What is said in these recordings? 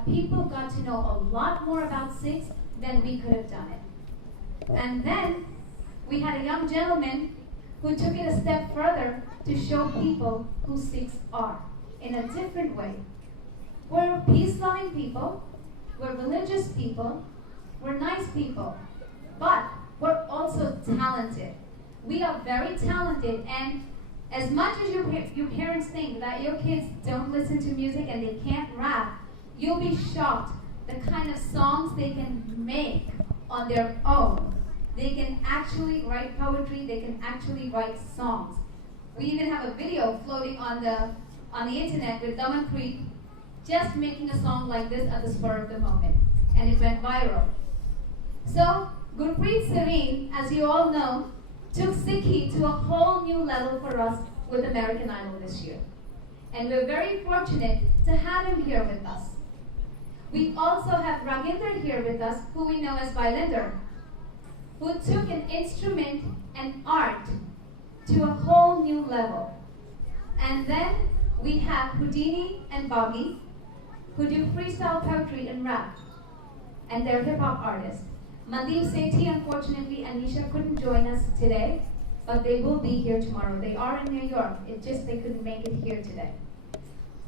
that people got to know a lot more about Sikhs than we could have done it. And then we had a young gentleman who took it a step further to show people who Sikhs are in a different way. We're peace-loving people, we're religious people, we're nice people, but we're also talented. We are very talented, and as much as your parents think that your kids don't listen to music and they can't rap, you'll be shocked the kind of songs they can make on their own. They can actually write poetry, they can actually write songs. We even have a video floating on the internet with Damanpreet just making a song like this at the spur of the moment, and it went viral. So, Gurpreet Serene, as you all know, took Sikhi to a whole new level for us with American Idol this year. And we're very fortunate to have him here with us. We also have Raginder here with us, who we know as Vailinder, who took an instrument and art to a whole new level. And then we have Houdini and Boggy, who do freestyle poetry and rap, and they're hip-hop artists. Mandeep Sethi, unfortunately, and Nisha couldn't join us today, but they will be here tomorrow. They are in New York, it's just they couldn't make it here today.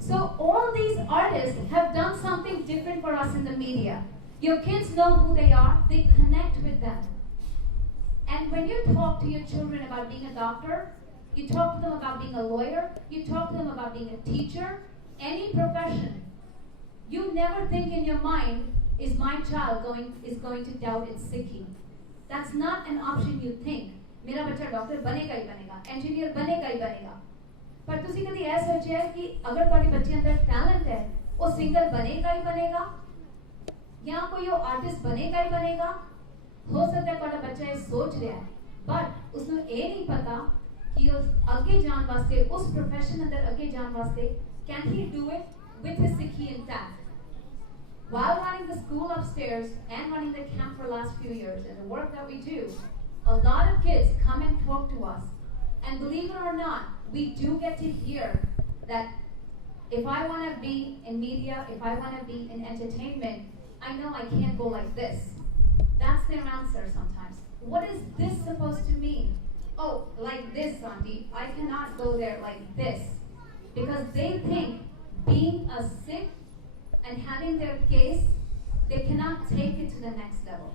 So all these artists have done something different for us in the media. Your kids know who they are, they connect with them. And when you talk to your children about being a doctor, you talk to them about being a lawyer, you talk to them about being a teacher, any profession, you never think in your mind, is my child going to doubt its Sikhi? That's not an option you think. मेरा बच्चा doctor बनेगा ही बनेगा, engineer बनेगा ही बनेगा. पर तुसी कभी ऐसा सोचा है कि अगर तुम्हारे बच्चे अंदर टैलेंट है, वो सिंगर बनेगा ही बनेगा, या कोई वो आर्टिस्ट बनेगा ही बनेगा? हो सकता है तुम्हारा बच्चा ये सोच रहा है, बट उसको ये नहीं पता कि उस आगे जान वास्ते, उस प्रोफेशन अंदर आगे जान वास्ते, can he do it with his Sikhi intact? While running the school upstairs and running the camp for the last few years and the work that we do, a lot of kids come and talk to us. And believe it or not, we do get to hear that if I want to be in media, if I want to be in entertainment, I know I can't go like this. That's their answer sometimes. What is this supposed to mean? Oh, like this, Sandeep. I cannot go there like this. Because they think being a Sikh and having their case, they cannot take it to the next level.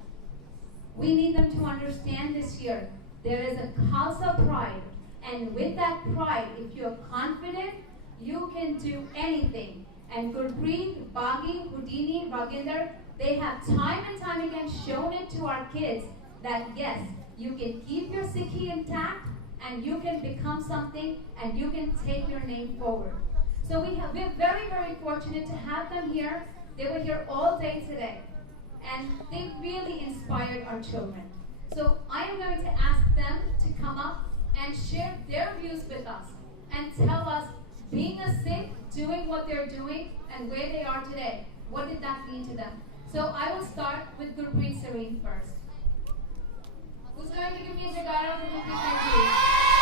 We need them to understand this year, there is a Khalsa pride, and with that pride, if you're confident, you can do anything. And Gurpreet, Bagi, Houdini, Raginder, they have time and time again shown it to our kids that yes, you can keep your Sikhi intact, and you can become something, and you can take your name forward. So we're very, very fortunate to have them here. They were here all day today. And they really inspired our children. So I am going to ask them to come up and share their views with us and tell us, being a Sikh, doing what they're doing, and where they are today, what did that mean to them? So I will start with Gurpreet Serene first. Who's going to give me a Jagara for Gurpreet Serene?